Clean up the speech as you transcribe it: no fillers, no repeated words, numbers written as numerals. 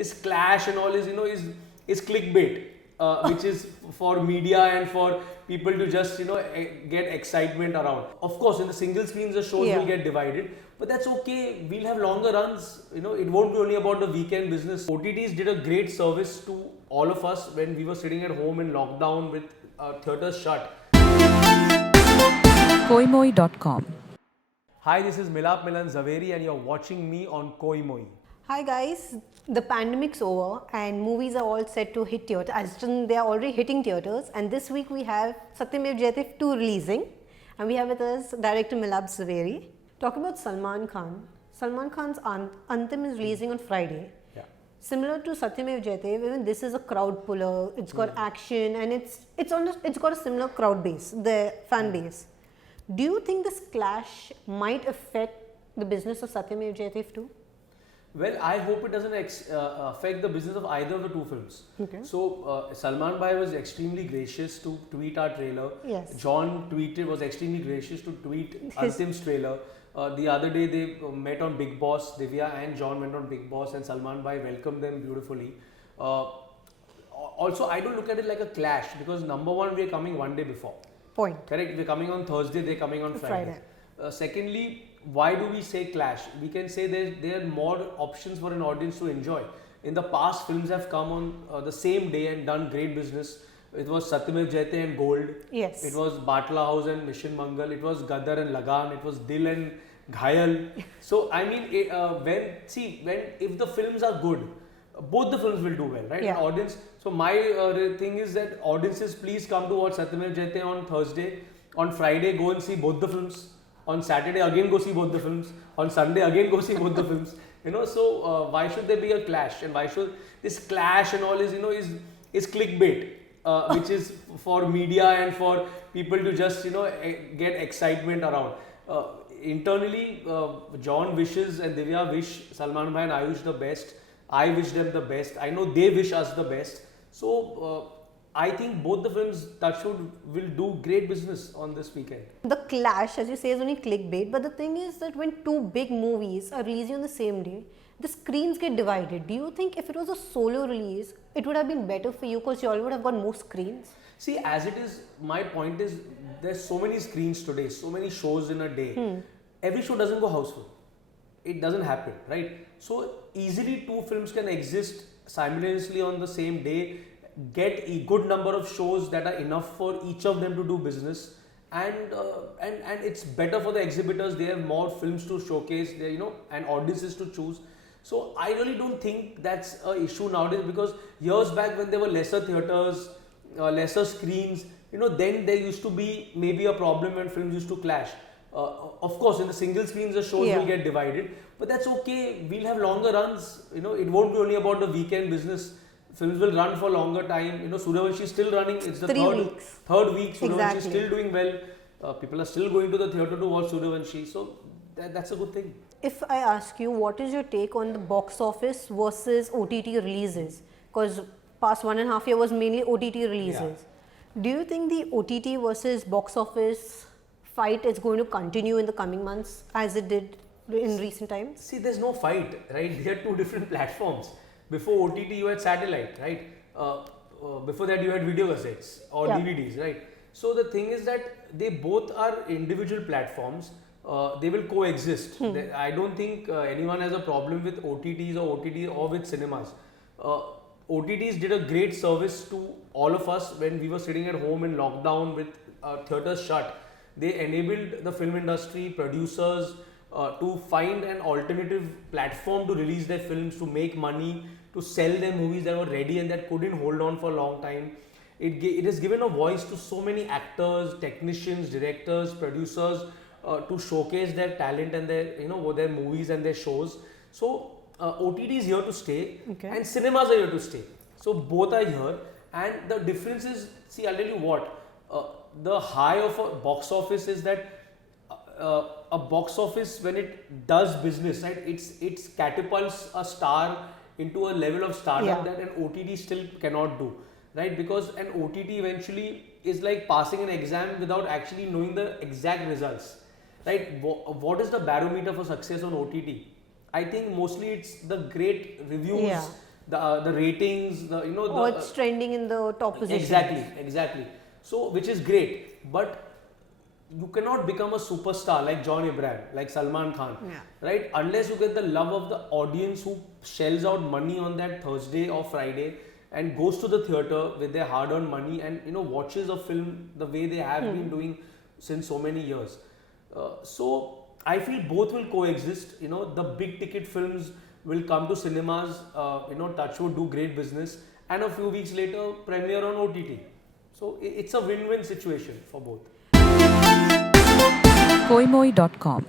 this clash and all is clickbait, which is for media and for people to just get excitement around. Of course, in the single screens, the shows will get divided, but that's okay. We'll have longer runs. It won't be only about the weekend business. OTTs did a great service to all of us when we were sitting at home in lockdown with theatres shut. Koimoi.com. Hi, this is Milap Zaveri and you're watching me on Koimoi. Hi guys, the pandemic's over and movies are all set to hit theatres. As in, they are already hitting theatres, and this week we have Satyameva Jayate 2 releasing, and we have with us director Milap Zaveri. Talk about Salman Khan. Salman Khan's Antim is releasing on Friday. Yeah. Similar to Satyameva Jayate, even this is a crowd puller. It's got action and it's got a similar crowd base, the fan base. Do you think this clash might affect the business of Satyameva Jayate 2? Well, I hope it doesn't affect the business of either of the two films. Okay. So, Salman Bhai was extremely gracious to tweet our trailer. Yes. John was extremely gracious to tweet Antim's trailer. The other day they met on Big Boss. Divya and John went on Big Boss and Salman Bhai welcomed them beautifully. Also, I don't look at it like a clash because number one, we are coming one day before. Point. Correct? We're coming on Thursday, they're coming on Friday. Secondly, why do we say clash? We can say there are more options for an audience to enjoy. In the past, films have come on the same day and done great business. It was Satyameva Jayate and Gold. Yes. It was Batla House and Mission Mangal. It was Gadar and Lagan. It was Dil and Ghayal. So I mean, if the films are good, both the films will do well, right? Yeah. An audience. So my thing is that audiences, please come to watch Satyameva Jayate on Thursday. On Friday, go and see both the films. On Saturday, again go see both the films. On Sunday, again go see both the films. So why should there be a clash? And why should this clash and all is clickbait, which is for media and for people to just get excitement around. Internally, John wishes and Divya wish Salman Bhai and Ayush the best. I wish them the best. I know they wish us the best. So I think both the films, touchwood, will do great business on this weekend. The clash, as you say, is only clickbait, but the thing is that when two big movies are releasing on the same day, the screens get divided. Do you think if it was a solo release, it would have been better for you because you all would have got more screens? See, as it is, my point is, there's so many screens today, so many shows in a day. Every show doesn't go houseful. It doesn't happen, right? So easily two films can exist simultaneously on the same day, get a good number of shows that are enough for each of them to do business, and it's better for the exhibitors. They have more films to showcase, and audiences to choose. So I really don't think that's an issue nowadays, because years back when there were lesser theatres, lesser screens, then there used to be maybe a problem when films used to clash. Of course, in the single screens, the shows will get divided, but that's okay. We'll have longer runs. It won't be only about the weekend business. Films will run for longer time. Suryavanshi is still running. It's the third week. Suryavanshi is still doing well. People are still going to the theatre to watch Suryavanshi. So that's a good thing. If I ask you, what is your take on the box office versus OTT releases? Because past 1.5 years was mainly OTT releases. Yeah. Do you think the OTT versus box office fight is going to continue in the coming months as it did in recent times? See, there's no fight, right? They are two different platforms. Before OTT, you had satellite, right? Before that, you had video cassettes or DVDs, right? So the thing is that they both are individual platforms. They will coexist. I don't think anyone has a problem with OTTs or with cinemas. OTTs did a great service to all of us when we were sitting at home in lockdown with theatres shut. They enabled the film industry, producers, to find an alternative platform to release their films, to make money, to sell their movies that were ready and that couldn't hold on for a long time. It has given a voice to so many actors, technicians, directors, producers to showcase their talent and their movies and their shows. So OTT is here to stay, and cinemas are here to stay. So both are here, and the difference is, see, I'll tell you what. The high of a box office is that a box office, when it does business, right, it's catapults a star into a level of stardom that an OTT still cannot do, right? Because an OTT eventually is like passing an exam without actually knowing the exact results, right? What is the barometer for success on OTT? I think mostly it's the great reviews, the ratings, the What's trending in the top position. Exactly. So, which is great, but you cannot become a superstar like John Abraham, like Salman Khan, right? Unless you get the love of the audience who shells out money on that Thursday or Friday and goes to the theatre with their hard-earned money and watches a film the way they have been doing since so many years. So I feel both will coexist. The big ticket films will come to cinemas, Touchwood do great business, and a few weeks later premiere on OTT. So it's a win-win situation for both. Koimoi.com